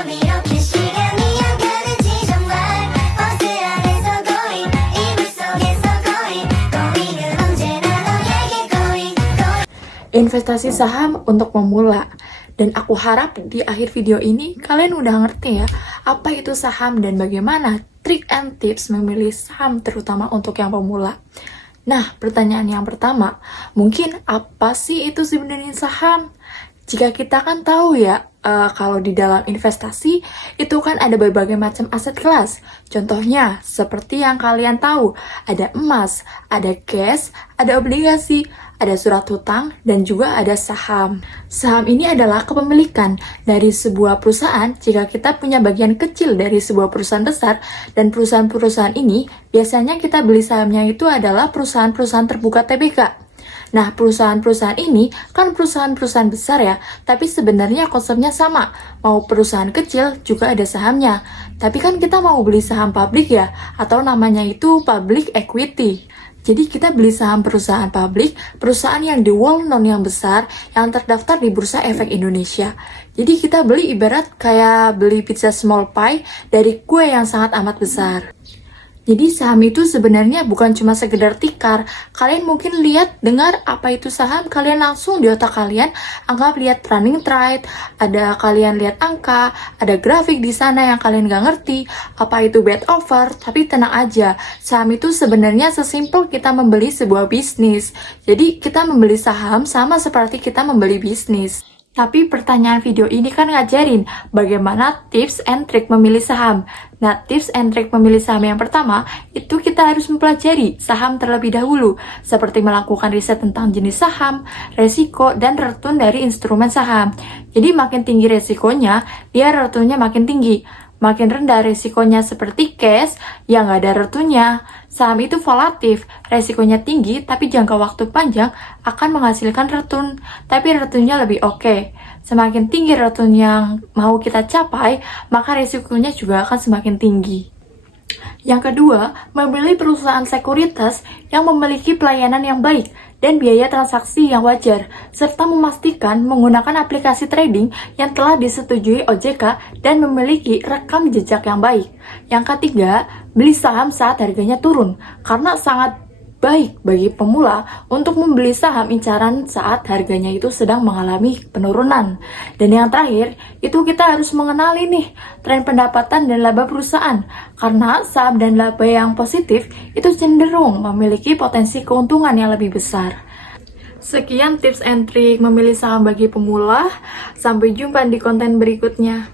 밤 이렇게 시간이 안 가는지 정말 버스 안에서 going 이불 속에서 going 은 언제나 너에게 going. Investasi saham untuk pemula. Dan aku harap di akhir video ini kalian udah ngerti ya apa itu saham dan bagaimana trik and tips memilih saham terutama untuk yang pemula. Nah, pertanyaan yang pertama, mungkin apa sih itu sebenarnya saham? Jika kita kan tahu ya, kalau di dalam investasi itu kan ada berbagai macam aset kelas. Contohnya, seperti yang kalian tahu, ada emas, ada cash, ada obligasi, ada surat hutang, dan juga ada saham. Saham ini adalah kepemilikan dari sebuah perusahaan jika kita punya bagian kecil dari sebuah perusahaan besar, dan perusahaan-perusahaan ini biasanya kita beli sahamnya itu adalah perusahaan-perusahaan terbuka TBK. Nah, perusahaan-perusahaan ini kan perusahaan-perusahaan besar ya, tapi sebenarnya konsepnya sama. Mau perusahaan kecil juga ada sahamnya. Tapi kan kita mau beli saham publik ya, atau namanya itu public equity. Jadi kita beli saham perusahaan publik, perusahaan yang di well known yang besar, yang terdaftar di Bursa Efek Indonesia. Jadi kita beli ibarat kayak beli pizza small pie dari kue yang sangat amat besar. Jadi saham itu sebenarnya bukan cuma sekedar tikar. Kalian mungkin lihat, dengar apa itu saham, kalian langsung di otak kalian anggap lihat running trade, ada kalian lihat angka, ada grafik di sana yang kalian gak ngerti, apa itu bet offer, tapi tenang aja. Saham itu sebenarnya sesimpel kita membeli sebuah bisnis. Jadi kita membeli saham sama seperti kita membeli bisnis. Tapi pertanyaan video ini kan ngajarin bagaimana tips and trick memilih saham. Nah, tips and trick memilih saham yang pertama, itu kita harus mempelajari saham terlebih dahulu, seperti melakukan riset tentang jenis saham, resiko, dan return dari instrumen saham. Jadi makin tinggi resikonya, dia returnnya makin tinggi. Makin rendah resikonya seperti cash, yang nggak ada returnnya. Saham itu volatif, resikonya tinggi, tapi jangka waktu panjang akan menghasilkan return, tapi returnnya lebih oke. Semakin tinggi return yang mau kita capai, maka resikonya juga akan semakin tinggi. Yang kedua, memilih perusahaan sekuritas yang memiliki pelayanan yang baik dan biaya transaksi yang wajar, serta memastikan menggunakan aplikasi trading yang telah disetujui OJK dan memiliki rekam jejak yang baik. Yang ketiga, beli saham saat harganya turun, karena sangat baik bagi pemula untuk membeli saham incaran saat harganya itu sedang mengalami penurunan. Dan yang terakhir, itu kita harus mengenali nih tren pendapatan dan laba perusahaan, karena saham dan laba yang positif itu cenderung memiliki potensi keuntungan yang lebih besar. Sekian tips and trik memilih saham bagi pemula. Sampai jumpa di konten berikutnya.